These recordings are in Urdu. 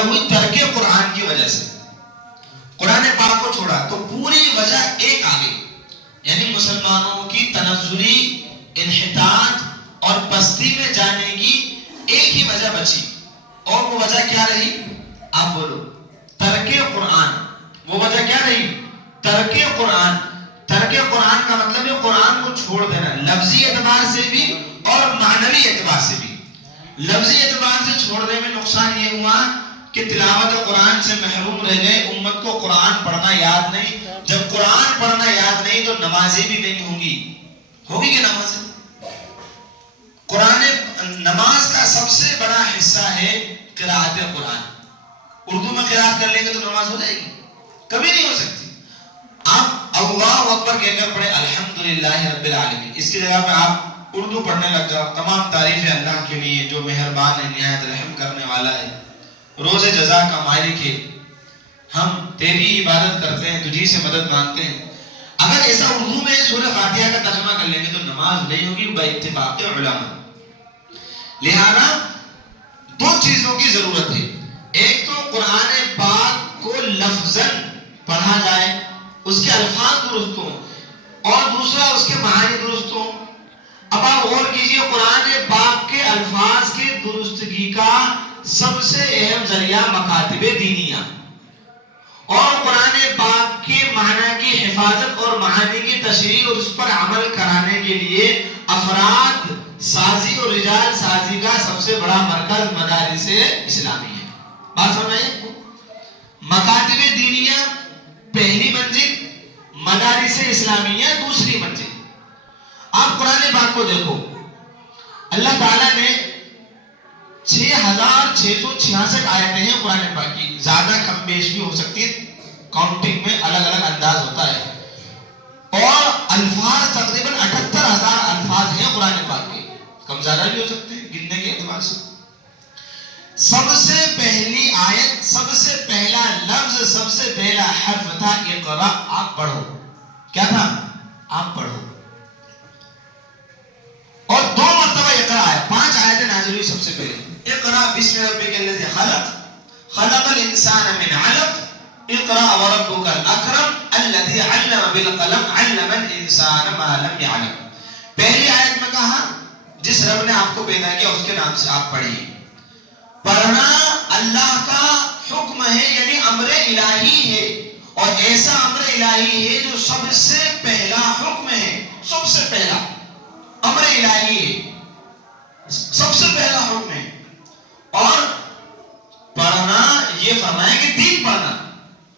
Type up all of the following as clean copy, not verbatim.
ہوئی ترک قرآن کی وجہ سے، قرآن پاک کو چھوڑا تو پوری وجہ ایک آ گئی، یعنی مسلمانوں کی تنزلی، انحطاط اور پستی میں جانے کی ایک ہی وجہ بچی، اور وہ وجہ کیا رہی؟ آپ بولو، ترک قرآن۔ وہ وجہ کیا رہی؟ ترک قرآن۔ ترک قرآن کا مطلب ہے قرآن کو چھوڑ دینا، لفظی اعتبار سے بھی اور معنوی اعتبار سے بھی۔ لفظی اعتبار سے چھوڑنے میں نقصان یہ ہوا کہ تلاوت قرآن سے محروم رہ گئے، امت کو قرآن پڑھنا یاد نہیں۔ جب قرآن پڑھنا یاد نہیں تو نمازیں بھی نہیں ہوں گی، ہوگی کہ نمازیں؟ قرآن نماز کا سب سے بڑا حصہ ہے قراءت قرآن۔ اردو میں قراءت کر لیں گے تو نماز ہو جائے گی؟ کبھی نہیں ہو سکتی۔ آپ اللہ اکبر کہہ کر پڑھیں الحمدللہ رب العالمین، اس کی جگہ پہ آپ اردو پڑھنے لگ جاؤ، تمام تعریفیں اللہ کے لیے جو مہربان ہے، نہایت رحم کرنے والا ہے، روز جزا کا مالک ہے، ہم تیری عبادت کرتے ہیں، تجھی سے مدد مانگتے ہیں۔ اگر ایسا اردو میں سورہ فاتحہ کا ترجمہ کر لیں گے تو نماز نہیں ہوگی باتفاق علماء۔ لہذا دو چیزوں کی ضرورت ہے، ایک تو قرآن پاک کو لفظاً پڑھا جائے، اس کے الفاظ درست ہوں، اور دوسرا اس کے معنی درست ہوں۔ اب آپ غور کیجئے، قرآن پاک کے الفاظ کی درستگی کا سب سے اہم ذریعہ مکاتب دینیہ، اور قرآن پاک کے معنی کی حفاظت اور معانی کی تشریح اور اس پر عمل کرانے کے لیے افراد سازی اور رجال سازی کا سب سے بڑا مرکز مدارس اسلامی ہے۔ بات سمجھیں؟ مکاتب دینیہ پہلی منزل، مدارس اسلامیہ دوسری منزل۔ آپ قرآن پاک کو دیکھو، اللہ تعالیٰ نے 6666 آیتیں ہیں قرآن پاک کی، زیادہ کم بیش بھی ہو سکتی ہے، کاؤنٹنگ میں الگ الگ انداز ہوتا ہے، اور الفاظ تقریباً 78,000 الفاظ ہیں قرآن پاک کے، کم زیادہ بھی ہو سکتے ہیں گننے کے اعتبار سے۔ سب سے پہلی آیت، سب سے پہلا لفظ، سب سے پہلا حرف تھا اقرا، آپ پڑھو۔ کیا تھا؟ آپ پڑھو۔ اور 2 مرتبہ اقرا آیا، 5 آیتیں نازل ہوئی سب سے پہلے۔ اقرا بسم ربک الذی خلق، خلق الانسان من علق، اقرا وربک الاکرم الذی علم بالقلم، علم الانسان ما لم يعلم۔ پہلی آیت میں کہا جس رب نے آپ کو پیدا کیا اس کے نام سے آپ پڑھیے۔ پڑھنا اللہ کا حکم ہے، یعنی امر الہی ہے، اور ایسا امر الہی ہے جو سب سے پہلا حکم ہے، سب سے پہلا امر الہی ہے، سب سے پہلا حکم ہے۔ اور پڑھنا یہ فرمایا کہ دین پڑھنا،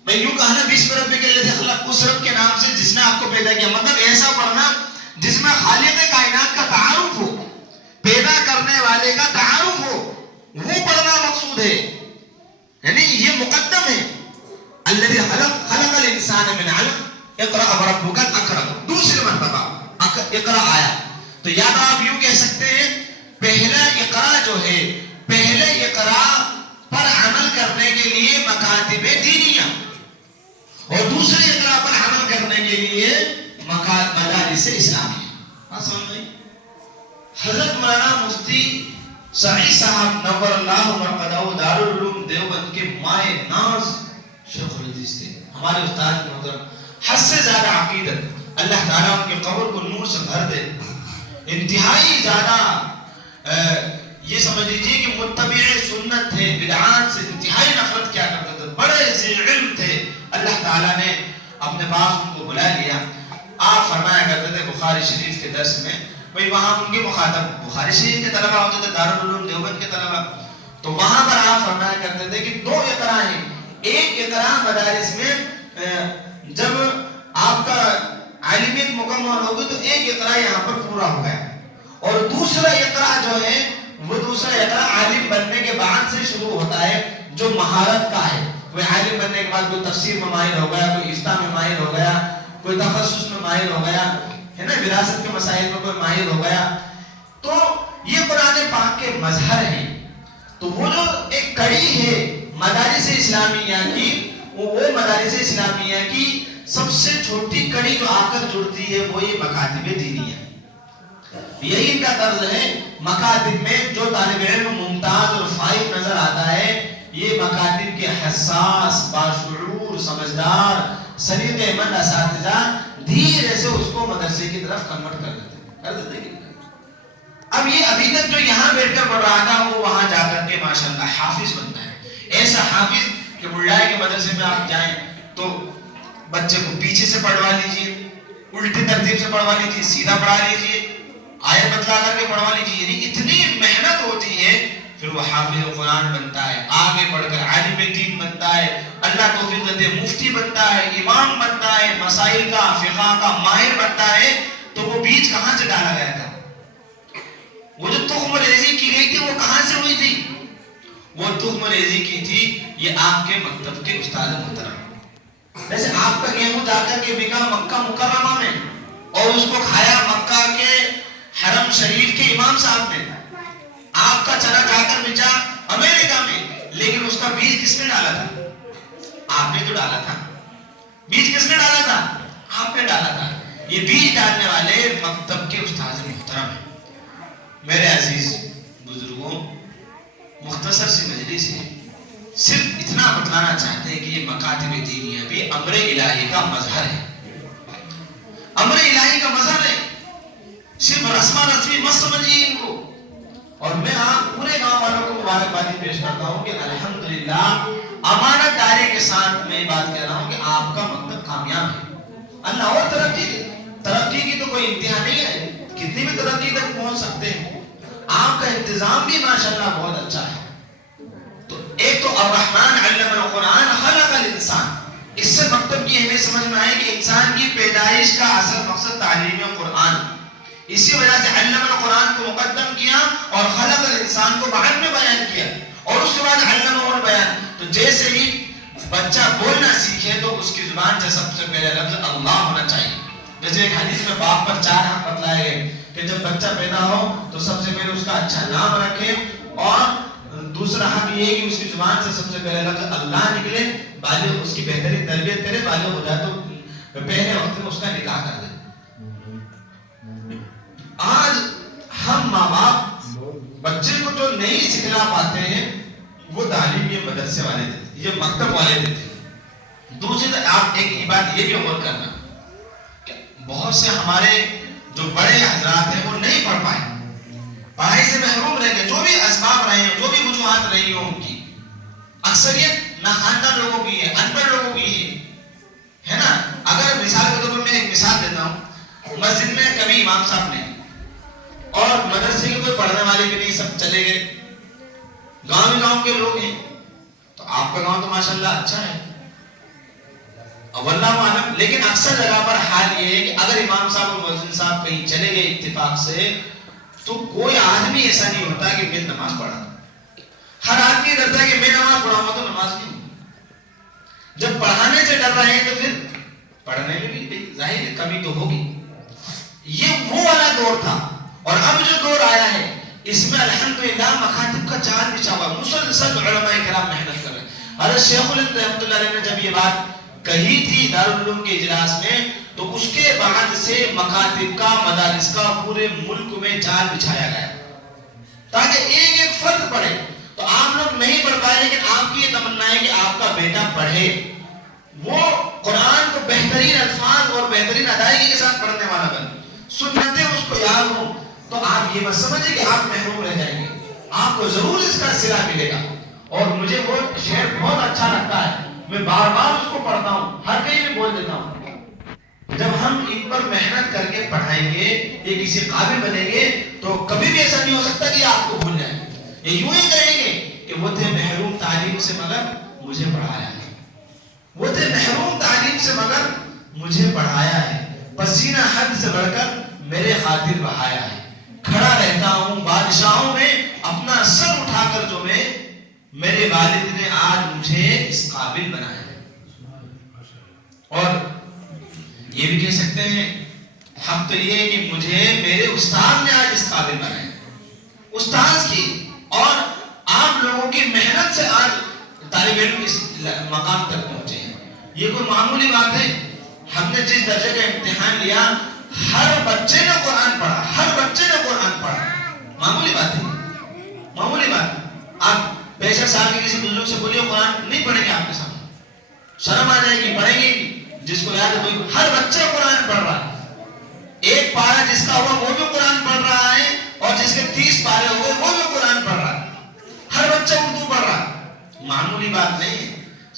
بھئی یوں کہنا بسم ربک الذی خلق، اس رب کے نام سے جس نے آپ کو پیدا کیا، مطلب ایسا پڑھنا جس میں خالق کائنات کا تعارف ہو، پیدا کرنے والے کا تعارف ہو، وہ پڑھنا مقصود ہے، یعنی یہ مقدم ہے۔ الذی خلق الانسان من علق، اقرأ وربک الاکرم، دوسری مرتبہ اقرأ آیا، تو یا تو آپ یوں کہہ سکتے ہیں پہلا اقرأ جو ہے، پہلے اقرأ پر عمل کرنے کے لیے مکاتب دینیہ، اور دوسرے اقرأ پر عمل کرنے کے لیے مدارس اسلامی۔ بات سمجھ میں؟ حضرت مولانا مفتی سعید صاحب نور اللہ مرقدہ دارالعلوم دیوبند کے مائے ناز شیخ الحدیث تھے، ہمارے استاد محترم، حد سے زیادہ عقیدت، اللہ تعالیٰ ان کے قبر کو نور سے بھر دے، انتہائی زیادہ یہ سمجھ لیجیے کہ متبع سنت تھے، بدعات سے انتہائی نفرت کیا کرتے تھے، بڑے ذی علم تھے، اللہ تعالیٰ نے اپنے پاس ان کو بلا لیا۔ آپ فرمایا کرتے تھے بخاری شریف کے درس میں، بھئی وہاں ان کے مخاطب بخاری شریف کے طلبہ ہوتے تھے، دارالعلوم دیوبند کے طلبہ، تو وہاں پر آپ فرمایا کرتے تھے کہ 2 اقرا ہیں، ایک اقرا مدارس میں جب آپ کا عالمیت مکمل ہوگی تو ایک اقرا یہاں پر پورا ہو گیا، اور دوسرا اقرا جو ہے وہ دوسرا اقرا عالم بننے کے بعد سے شروع ہوتا ہے، جو مہارت کا ہے۔ کوئی عالم بننے کے بعد کوئی تفسیر میں ماہر ہو گیا، کوئی افتاء میں ماہر ہو گیا، کوئی تخصص میں ماہر ہو گیا، ہے نا، وراثت کے مسائل میں کوئی ماہر ہو گیا، تو یہ قرآن پاک کے مظہر ہیں۔ تو وہ جو ایک کڑی ہے مدارس اسلامیہ کی، وہ مدارس اسلامیہ کی سب سے چھوٹی کڑی جو آ کر جڑتی ہے وہ یہ مکاتب دینیہ ہے۔ یہی ان کا طرز ہے، مکاتب میں جو طالب علم ممتاز اور فائق نظر آتا ہے، یہ مکاتب کے حساس، باشعور، سمجھدار، سلیقہ مند اساتذہ دھیرے سے اس کو مدرسے کی طرف کنورٹ کر دیتے ہیں۔ اب یہ ابھی تک جو یہاں بیٹھ کر پڑھ رہا تھا وہ وہاں جا کر کے ماشاءاللہ حافظ بنتا ہے۔ ایسا حافظ کہ ملائے کے مدرسے میں آپ جائیں تو بچے کو پیچھے سے پڑھوا لیجئے، الٹی ترتیب سے پڑھوا لیجئے، سیدھا پڑھا لیجئے، آیت بتلا کر کے پڑھوا لیجئے، یعنی اتنی محنت ہوتی ہے، پھر وہ حافظ قرآن بنتا ہے، آگے بڑھ کر عالم دین بنتا ہے، اللہ توفیق دے مفتی بنتا ہے، امام بنتا ہے، مسائل کا فقہ کا ماہر بنتا ہے۔ تو وہ بیج کہاں سے ڈالا گیا تھا؟ وہ جو تخم ریزی کی گئی تھی وہ کہاں سے ہوئی تھی؟ وہ تخم ریزی کی تھی یہ آپ کے مکتب کے استاد محترم۔ جیسے آپ کا گیہوں جا کر کے بکا مکہ مکرمہ میں اور اس کو کھایا مکہ کے حرم شریف کے امام صاحب نے، آپ کا چنا جا کر بچا امریکہ میں، لیکن اس کا بیج کس نے ڈالا تھا؟ آپ نے تو ڈالا تھا۔ بیج کس نے ڈالا تھا؟ آپ نے ڈالا تھا۔ یہ بیج ڈالنے والے مکتب کے استاد محترم ہیں۔ میرے عزیز بزرگوں، مختصر سی مجلس ہے، صرف اتنا بتلانا چاہتے ہیں کہ یہ مکاتب دینیہ بھی امر الہی کا مظہر ہے، امر الہی کا مظہر ہے۔ صرف رسمہ رسمی مت سمجھیے ان کو۔ اور میں آپ پورے گاؤں والوں کو مبارکبادی پیش کرتا ہوں کہ الحمدللہ امانت داری کے ساتھ میں بات کہہ رہا ہوں کہ آپ کا مکتب کامیاب ہے۔ اللہ اور ترقی کی تو کوئی انتہا نہیں ہے، کتنی بھی ترقی تک پہنچ سکتے ہیں۔ آپ کا انتظام بھی ماشاءاللہ بہت اچھا ہے۔ تو ایک تو الرحمن علم القرآن خلق الانسان، اس سے مکتب کی ہمیں سمجھ میں آئے کہ انسان کی پیدائش کا اصل مقصد تعلیم قرآن، اسی وجہ سے علم القرآن کو مقدم کیا اور خلق الانسان کو بعد میں بیان کیا، اور اس کے بعد علم اور بیان۔ تو جیسے ہی بچہ بولنا سیکھے تو اس کی زبان سے سب سے پہلے لفظ اللہ ہونا چاہیے۔ جیسے ایک حدیث میں باپ پر 4 حق بتلائے گئے کہ جب بچہ پیدا ہو تو سب سے پہلے اس کا اچھا نام رکھے، اور دوسرا حق یہ ہے کہ اس کی زبان سے سب سے پہلے لفظ اللہ نکلے، بالغ اس کی بہترین تربیت کرے، بالغ ہو جائے تو پہلے وقت میں اس کا نکاح کر دے۔ آج ہم ماں باپ بچے کو جو نہیں سکھلا پاتے ہیں وہ تعلیم یہ مدرسے والے دیتے، یہ مکتب والے دیتے۔ دوسری طرف آپ ایک بات یہ بھی غور کرنا کہ بہت سے ہمارے جو بڑے حضرات ہیں وہ نہیں پڑھ پائے، پڑھائی سے محروم رہ گئے، جو بھی اسباب رہے ہیں، جو بھی وجوہات رہی ہوں ان کی، اکثریت نہ خاندان لوگوں کی ہے، ان پڑھ لوگوں کی ہے نا۔ اگر مثال کے طور پر میں ایک مثال دیتا ہوں، مسجد میں کبھی امام صاحب نے اور مدرسے کے کوئی پڑھنے والے بھی نہیں، سب چلے گئے، گاؤں کے لوگ ہیں، تو آپ کا گاؤں تو ماشاءاللہ اچھا ہے واللہ عالم، لیکن اکثر جگہ پر حال یہ ہے کہ اگر امام صاحب اور مؤذن صاحب کہیں چلے گئے اتفاق سے تو کوئی آدمی ایسا نہیں ہوتا کہ میں نماز پڑھا۔ ہر آدمی ڈرتا ہے کہ میں نماز پڑھاؤں گا تو نماز نہیں ہوگی۔ جب پڑھانے سے ڈر رہے ہیں تو پھر پڑھنے میں بھی ظاہر کمی تو ہوگی۔ یہ وہ والا دور تھا، اور اب جو دور آیا ہے اس میں الحمدللہ مکاتب کا جال بچھا ہوا، مسلسل علماء کرام محنت کر رہے ہیں۔ حضرت شیخ الہند رحمۃ اللہ علیہ نے جب یہ بات کہی تھی دارالعلوم کے اجلاس میں، تو اس کے بعد سے مکاتب کا، مدارس کا پورے ملک میں جال بچھایا گیا تاکہ ایک ایک فرد پڑھے۔ تو آپ لوگ نہیں پڑھ پائے، لیکن آپ کی یہ تمنا ہے کہ آپ کا بیٹا پڑھے، وہ قرآن کو بہترین الفاظ اور بہترین ادائیگی کے ساتھ پڑھنے والا بنے، سنتیں اس کو یاد ہوں۔ تو آپ یہ مت سمجھیں کہ آپ محروم رہ جائیں گے، آپ کو ضرور اس کا صلہ ملے گا۔ اور مجھے وہ شعر بہت اچھا لگتا ہے، میں بار بار اس کو پڑھتا ہوں، ہر کہیں میں بول دیتا ہوں۔ جب ہم ان پر محنت کر کے پڑھائیں گے، یہ کسی قابل بنیں گے، تو کبھی بھی ایسا نہیں ہو سکتا کہ آپ کو بھول جائیں۔ یہ یوں ہی کہیں گے کہ وہ تھے محروم تعلیم سے مگر مجھے پڑھایا ہے، وہ تھے محروم تعلیم سے مگر مجھے پڑھایا ہے، پسینہ حد سے بڑھ کر میرے خاطر بہایا ہے، کھڑا رہتا ہوں بادشاہوں میں اپنا سر اٹھا کر جو میں، میرے والد نے آج مجھے اس قابل بنایا ہے۔ اور یہ بھی کہہ سکتے ہیں حق تو یہ ہے کہ مجھے میرے استاد نے آج اس قابل بنایا، استاد کی اور آپ لوگوں کی محنت سے آج طالب علم اس مقام تک پہنچے ہیں۔ یہ کوئی معمولی بات ہے؟ ہم نے جس درجے کا امتحان لیا، ہر بچے نے قرآن پڑھا، ہر بچے نے قرآن پڑھا، معمولی بات ہے، معمولی بات۔ آپ 65 سال کے کسی بزرگ سے بولیے قرآن نہیں پڑھیں گے آپ کے سامنے، شرم آ جائے گی، پڑھیں گے جس کو یاد ہے کوئی. ہر بچہ قرآن پڑھ رہا ہے، ایک پارہ جس کا ہوا وہ بھی قرآن پڑھ رہا ہے، اور جس کے 30 پارے ہوئے وہ بھی قرآن پڑھ رہا ہے. ہر بچہ اردو پڑھ رہا ہے، معمولی بات نہیں.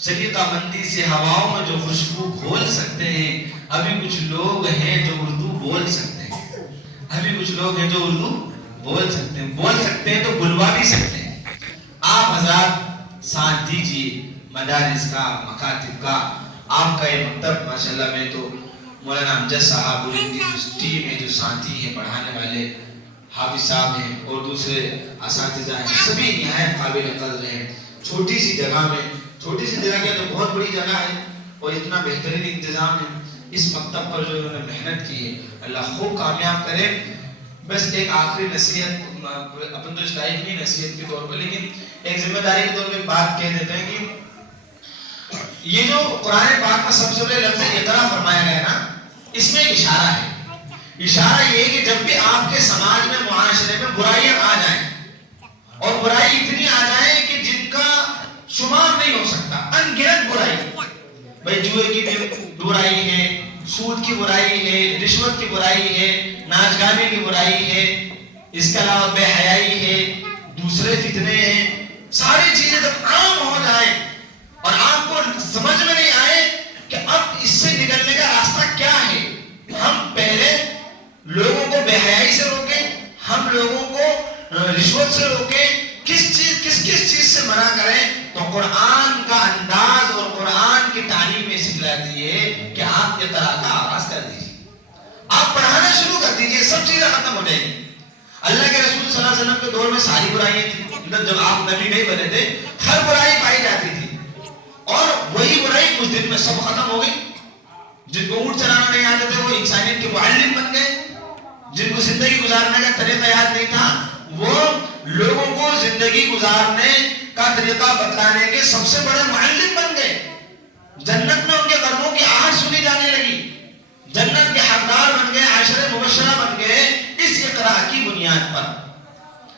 سلیقہ مندی سے ہواؤں میں جو خوشبو گھول سکتے ہیں، ابھی کچھ لوگ ہیں جو اردو بول سکتے ہیں، ابھی کچھ لوگ ہیں جو اردو بول سکتے ہیں تو بلوا بھی سکتے ہیں. آپ حضرات ساتھ دیجئے مدارس کا، مکاتب کا. آپ کا یہ مکتب ماشاءاللہ میں تو مولانا امجد صاحب اور ان کی جو ٹیم ہے، جو ساتھی ہیں، پڑھانے والے حافظ صاحب ہیں اور دوسرے اساتذہ ہیں، سبھی نہایت قابل قدر ہیں. چھوٹی سی جگہ میں، چھوٹی سی جگہ کیا تو بہت بڑی جگہ ہے، اور اتنا بہترین انتظام ہے. اس مکتب پر جو انہوں نے محنت کی ہے اللہ خوب کامیاب کرے. بس ایک آخری نصیحت، اپن تو اس لائف میں نصیحت کے طور پر، لیکن ایک ذمہ داری کے طور پہ بات کہہ دیتے ہیں کہ یہ جو قرآن پاک میں سب سے بڑے لفظ اقرا فرمایا گیا نا، اس میں ایک اشارہ ہے. اشارہ یہ ہے کہ جب بھی آپ کے سماج میں، معاشرے میں برائیاں آ جائیں، اور برائی اتنی آ جائیں کہ جن کا شمار نہیں ہو سکتا، ان گنت برائی، بھائی جوئے کی برائی ہے، سود کی برائی ہے، رشوت کی برائی ہے، ناچ گانے کی برائی ہے، اس کے علاوہ بے حیائی ہے، دوسرے فتنے ہیں، ساری چیزیں جب عام ہو جائیں اور آپ کو سمجھ میں نہیں آئے کہ اب اس سے نکلنے کا راستہ کیا ہے، ہم پہلے لوگوں کو بے حیائی سے روکیں، ہم لوگوں کو رشوت سے روکیں، کس چیز سے منع کریں، تو قرآن کا انداز اور قرآن کی تعلیم میں سکھلاتی ہے کہ آپ اقرا کا آغاز کر دیجیے، آپ پڑھانا شروع کر دیجیے، سب چیزیں ختم ہو جائیں گی. اللہ کے رسول صلی اللہ علیہ وسلم کے دور میں ساری برائیاں تھیں، جب آپ نبی نہیں بنے تھے ہر برائی پائی جاتی تھی، اور وہی برائی کچھ دن میں سب ختم ہو گئی. جن کو اونٹ چلانا نہیں آتے تھے وہ انسانیت کے معلم بن گئے، جن کو زندگی گزارنے کا طریقہ یاد نہیں تھا وہ لوگوں کو زندگی گزارنے کا طریقہ بتلانے کے سب سے بڑے معلم بن گئے. جنت میں ان کے قدموں کی آہٹ سنی جانے لگی، جنت کے حقدار بن گئے، عشرہ مبشرہ بن گئے اس اقرا کی بنیاد پر.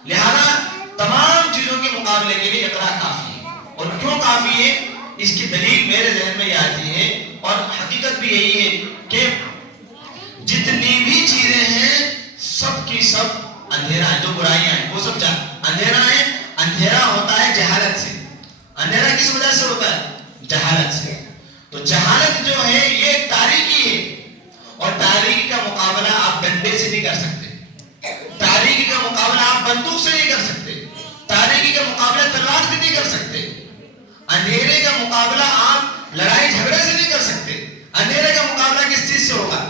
لہذا تمام چیزوں کے مقابلے کے لیے اقرا کافی ہے. اور کیوں کافی ہے اس کی دلیل میرے ذہن میں یہ آتی ہے، اور حقیقت بھی یہی ہے کہ جتنی بھی چیزیں ہیں سب کی سب اندھیرا ہے، جو برائیاں ہیں وہ سب اندھیرا ہے. اندھیرا ہوتا ہے جہالت سے. اندھیرا کس وجہ سے ہوتا ہے؟ جہالت سے. تو جہالت جو ہے یہ ایک تاریکی ہے، اور تاریکی کا مقابلہ آپ ڈنڈے سے نہیں کر سکتے، تاریکی کا مقابلہ آپ بندوق سے نہیں کر سکتے، تاریکی کا مقابلہ تلوار سے نہیں کر سکتے، اندھیرے کا مقابلہ آپ لڑائی جھگڑے سے نہیں کر سکتے. اندھیرے کا مقابلہ کس چیز سے ہوگا؟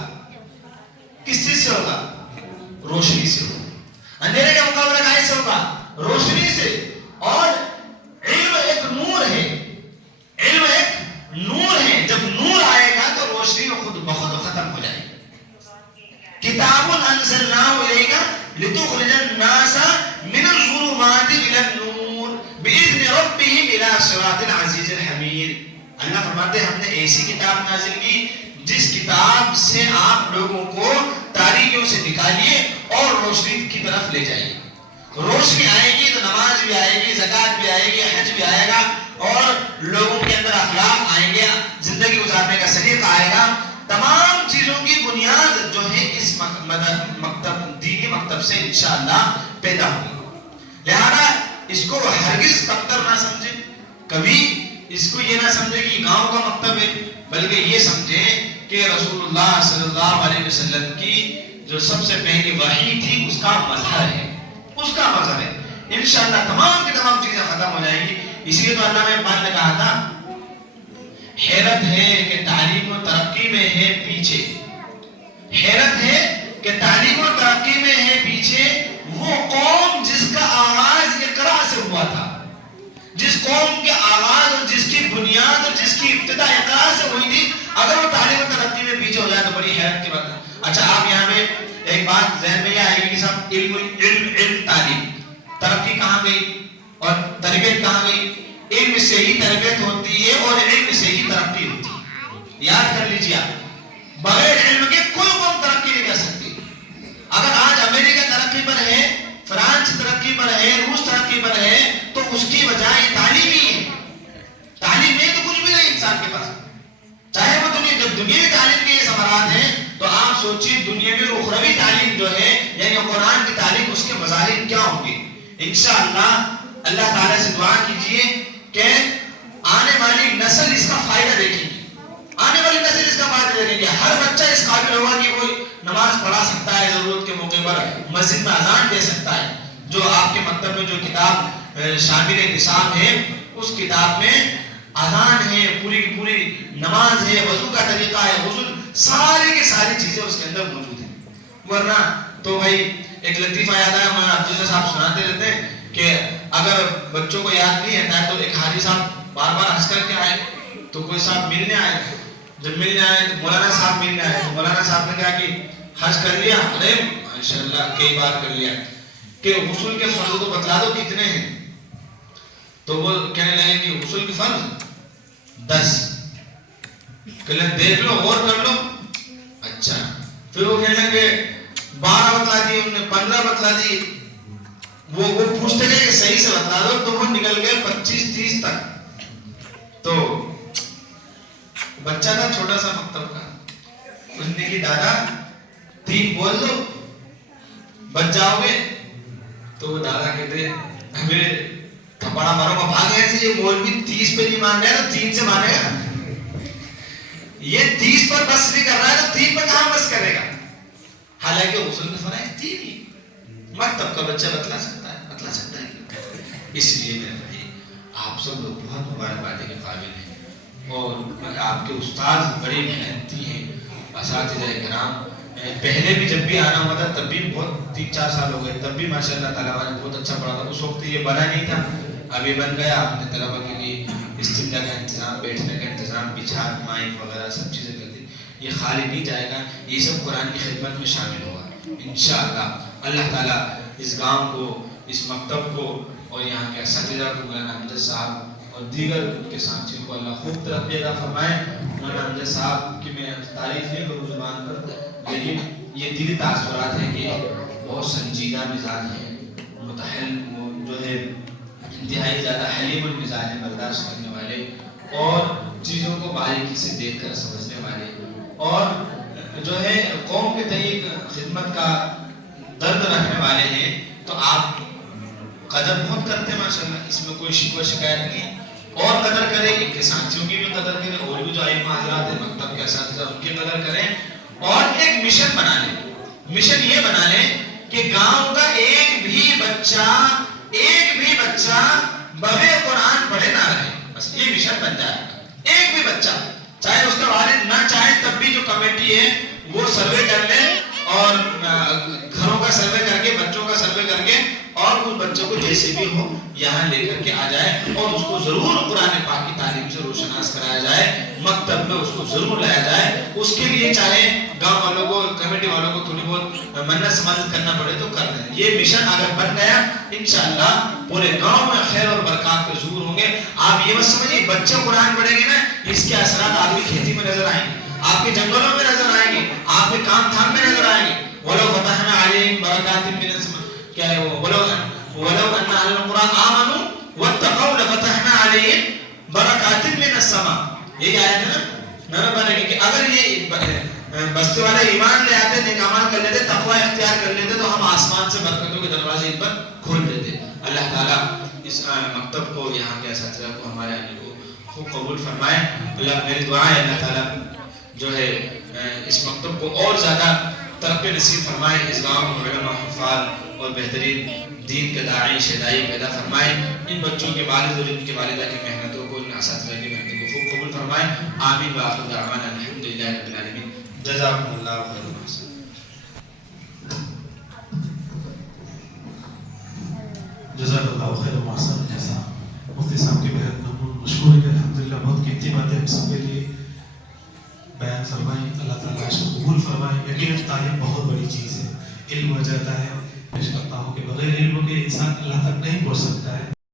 کس چیز سے ہوگا؟ روشنی سے ہوگا. اندھیرے کا مقابلہ کہاں سے ہوگا؟ روشنی سے. اور علم ایک نور ہے، علم ایک نور ہے، جب نور آئے گا تو روشنی خود بخود ختم ہو جائے گی. کتاب انزلناہ الیک لتخرج الناس من الظلمات الى النور باذن ربهم الى صراط العزیز الحمید. اللہ فرماتے ہیں ہم نے ایسی کتاب نازل کی جس کتاب سے آپ لوگوں کو تاریکیوں سے نکالیے اور روشنی کی طرف لے جائیے. روشنی آئے گی تو نماز بھی آئے گی، زکوٰۃ بھی آئے گی، حج بھی آئے گا، اور لوگوں کے اندر اخلاق آئیں گے، زندگی گزارنے کا سلیقہ آئے گا. تمام چیزوں کی بنیاد جو ہے اس مکتب، دینی مکتب سے انشاءاللہ پیدا ہوگی. لہذا اس کو ہرگز دفتر نہ سمجھیں، کبھی اس کو یہ نہ سمجھیں کہ گاؤں کا مکتب ہے، بلکہ یہ سمجھیں کہ رسول اللہ صلی اللہ علیہ وسلم کی جو سب سے پہلی وحی تھی اس کا مظہر ہے، اس کا مظہر ہے. انشاءاللہ تمام کی تمام چیزیں ختم ہو جائیں گی. اسی لیے تو علامہ اقبال نے کہا تھا حیرت ہے کہ تعلیم و ترقی میں ہے پیچھے، حیرت ہے کہ تعلیم و ترقی میں ہے پیچھے وہ قوم جس کا آغاز اقرا سے ہوا تھا، جس قوم کے آغاز اور جس کی بنیاد اور جس کی ابتدا اقرا سے ہوئی تھی، اگر وہ تعلیم و ترقی میں پیچھے ہو جائے تو بڑی حیرت کی بات ہے. اچھا آپ یہاں پہ ایک بات ذہن میں یہ آئے گی کہ صاحب علم تعلیم ترقی کہاں گئی اور تربیت کہاں گئی؟ علم سے ہی تربیت ہوتی ہے اور علم سے ہی ترقی ہوتی ہے. یاد کر لیجیے آپ، بغیر علم کے کوئی قوم ترقی نہیں کر سکتی. اگر آج امریکہ ترقی پر ہے، فرانس ترقی پر ہے، روس ترقی پر ہے، تو اس کی وجہ یہ تعلیم ہی ہے. تعلیم نہیں تو کچھ بھی نہیں انسان کے پاس. چاہے وہ دنیاوی تعلیم کے یہ ثمرات ہیں تو آپ سوچیے دنیاوی اور اخروی تعلیم جو ہے یعنی قرآن کی تعلیم اس کے مظاہر کیا ہوں گے. انشاءاللہ اللہ تعالیٰ سے دعا کیجئے کہ آنے والی نسل اس کا فائدہ دیکھیں گی. آنے والی نسل اس کا فائدہ دیکھیں گے. ہر بچہ اس قابل ہوگا کہ وہ نماز پڑھا سکتا ہے, ضرورت کے موقع پر مسجد میں اذان دے سکتا ہے. جو آپ کے مکتب میں جو کتاب شامل نصاب ہے اس کتاب میں اذان ہے, پوری کی پوری نماز ہے, وضو کا طریقہ ہے, غسل, ساری کی ساری چیزیں اس کے اندر موجود ہیں. ورنہ تو بھائی ایک لطیفہ یاد آیا, مولانا عبداللہ صاحب سناتے رہتے ہیں کہ اگر بچوں کو یاد نہیں رہتا ہے تو ایک حاجی صاحب بار بار ہنس کر کے آئے تو کوئی صاحب ملنے آئے. جب ملنے آئے تو مولانا صاحب ملنے آئے تو مولانا صاحب نے کہا کہ حج کر لیا؟ ارے ماشاءاللہ کئی بار کر لیا. کہ غسل کے فرض تو بتلا دو کتنے ہیں؟ تو وہ کہنے لگے کہ غسل کے فرض 10. کہنے دیکھ لو غور کر لو. اچھا. پھر وہ کہنے لگے 12 بتلا دی, انہوں نے 15 بتلا دی. وہ پوچھتے گئے کہ صحیح سے بتلا دو تو وہ نکل گئے 25-30 تک. تو بچہ تھا چھوٹا سا مکتب کا, اس نے کہ دادا 3 بول دو بچ جاؤ گے. تو وہ دادا کہتے میرے تھپڑا مارو گا بھاگ ایسے, یہ مولوی 30 پہ نہیں مان رہا ہے تو 3 سے مانے گا. یہ 30 پر بس نہیں کر رہا ہے تو 3 پر کہاں بس کرے گا. حالانکہ غسل کے فرائض 3 ہی مکتب کا بچہ بتلا سکتا ہے. اس لیے میرے بھائی آپ سب لوگ بہت مبارکباد کے قابل ہیں اور آپ کے استاد بڑے محنتی ہیں. اساتذہ کرام پہلے بھی جب بھی آنا ہوا تھا تب بھی بہت 3-4 سال ہو گئے, تب بھی ماشاءاللہ تعالیٰ نے بہت اچھا پڑھا تھا. اس وقت یہ بنا نہیں تھا, ابھی بن گیا. آپ نے طلبہ کے لیے استنجا کا انتظام, بیٹھنے کا انتظام, بچھاٹ, مائک وغیرہ سب چیزیں کر دی. یہ خالی نہیں جائے گا, یہ سب قرآن کی خدمت میں شامل ہوگا انشاءاللہ. اللہ تعالیٰ اس گاؤں کو, اس مکتب کو اور یہاں کے اساتذہ کو, مولانا امجد صاحب اور دیگر کے ساتھیوں کو اللہ خوب ترقی عطا فرمائے. مولانا امجد صاحب کی میں تعریف نہیں کروں زبان پر, لیکن یہ دلی تاثرات ہیں کہ بہت سنجیدہ مزاج ہیں, متحل جو ہے انتہائی زیادہ حلیم المزاج ہیں, برداشت کرنے والے اور چیزوں کو باریکی سے دیکھ کر سمجھنے والے, اور جو ہے قوم کے تئیں خدمت کا درد رکھنے والے ہیں. تو آپ قدر بہت کرتے ہیں ماشاءاللہ, اس میں کوئی شکوہ شکایت نہیں ہے. اور قدر کریں, ان کے ساتھیوں کی بھی قدر کریں, اور بھی جو ائمہ حضرات ہیں مکتب کے اساتذہ ان کی قدر کریں. اور ایک مشن بنا لیں. مشن یہ بنا لیں کہ گاؤں کا ایک بھی بچہ بغیر قرآن پڑھے نہ رہے. بس یہ مشن بن جائے. ایک بھی بچہ, چاہے اس کا والد نہ چاہے تب بھی جو کمیٹی ہے وہ سروے کر لے, اور گھروں کا سروے کر کے, بچوں کا سروے کر کے, اور کچھ بچوں کو جیسے بھی ہو یہاں لے کر کے آ جائے اور اس کو ضرور قرآن پاک کی تعلیم سے روشناس کرایا جائے, مکتب میں اس کو ضرور لایا جائے. اس کے لیے چاہے گاؤں والوں کو, کمیٹی والوں کو تھوڑی بہت منت سماجت کرنا پڑے تو کر دیں. یہ مشن اگر بن گیا انشاءاللہ پورے گاؤں میں خیر اور برکات کے ظہور ہوں گے. آپ یہ مت سمجھیے بچے قرآن پڑھیں گے نا اس کے اثرات آپ کی کھیتی میں نظر آئیں گے, آپ کے جنگلوں میں نظر آئیں گے, آپ کے کام دھام میں نظر آئیں گے. وَلَوْ فَتَحْنَا عَلَيْهِمْ بَرَكَاتٍ مِّنَ السَّمَاءِ, کیا ہے وہ, وَلَوْ أَنَّ أَهْلَ الْقُرْآنَ آمَنُوا وَاتَّقَوْا لَفَتَحْنَا عَلَيْهِمْ بَرَكَاتٍ مِّنَ السَّمَاءِ. یہی آیت ہے نا بنے گی کہ اگر یہ بستے والے ایمان لے آتے, نیک اعمال کر لیتے, تقوی اختیار کر لیتے تو ہم آسمان سے برکتوں کے دروازے ان پر کھول دیتے. اللہ تعالیٰ اس مکتب کو, یہاں کے اساتذہ کو, ہمارے آنے کو خوب قبول فرمائے. اللہ میری دعا ہے اللہ تعالیٰ جو ہے اس مکتب کو اور زیادہ ترقی نصیب فرمائے. اس گاؤں میں علماء, حفاظ اور بہترین دین کے داعی شہدائی پیدا فرمائے. ان بچوں کے والد اور ان کے والدہ کی محنتوں کو, ان اساتذہ کی محنتوں کو خوب قبول فرمائے. آمین وآخر دعوانا الحمدللہ رب العالمین. جزاکم اللہ خیر. جزاک اللہ خیر و احسن الجزاء. مفتی صاحب کی بہت مشکور ہے کہ الحمدللہ بہت قیمتی باتیں ہم سب کے لیے بیان فرمائیں. اللہ تعالیٰ اس کو قبول فرمائیں. یقیناً تعلیم بہت بڑی چیز ہے. علم ہو جاتا ہے. پیش کرتا ہوں کہ بغیر علم کے انسان اللہ تک نہیں پہنچ سکتا ہے.